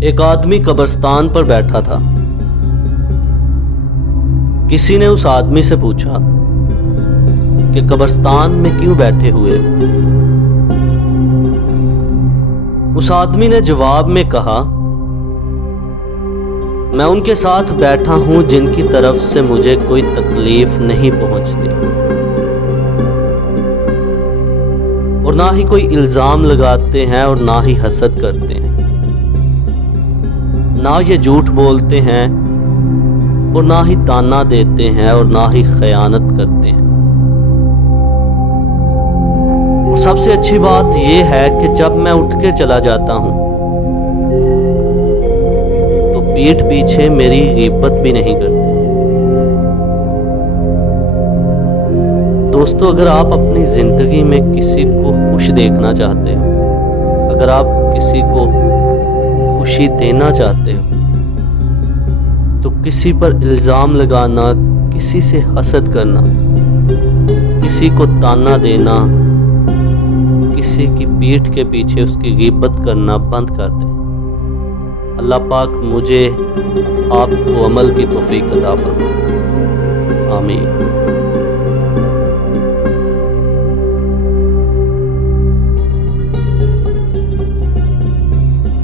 ایک آدمی قبرستان پر بیٹھا تھا۔ کسی نے اس آدمی سے پوچھا کہ قبرستان میں کیوں بیٹھے ہوئے؟ اس آدمی نے جواب میں کہا، میں ان کے ساتھ بیٹھا ہوں جن کی طرف سے مجھے کوئی تکلیف نہیں پہنچتی، اور نہ ہی کوئی الزام لگاتے ہیں اور نہ ہی حسد کرتے ہیں، نہ یہ جھوٹ بولتے ہیں اور نہ ہی تانا دیتے ہیں اور نہ ہی خیانت کرتے ہیں۔ اور سب سے اچھی بات یہ ہے کہ جب میں اٹھ کے چلا جاتا ہوں تو پیٹھ پیچھے میری غیبت بھی نہیں کرتے۔ دوستو، اگر آپ اپنی زندگی میں کسی کو خوش دیکھنا چاہتے ہو، اگر آپ کسی کو خوشی دینا چاہتے ہو، تو کسی پر الزام لگانا، کسی سے حسد کرنا، کسی کو تانا دینا، کسی کی پیٹھ کے پیچھے اس کی غیبت کرنا بند کر دیں۔ اللہ پاک مجھے آپ کو عمل کی توفیق عطا فرمائے۔ آمین۔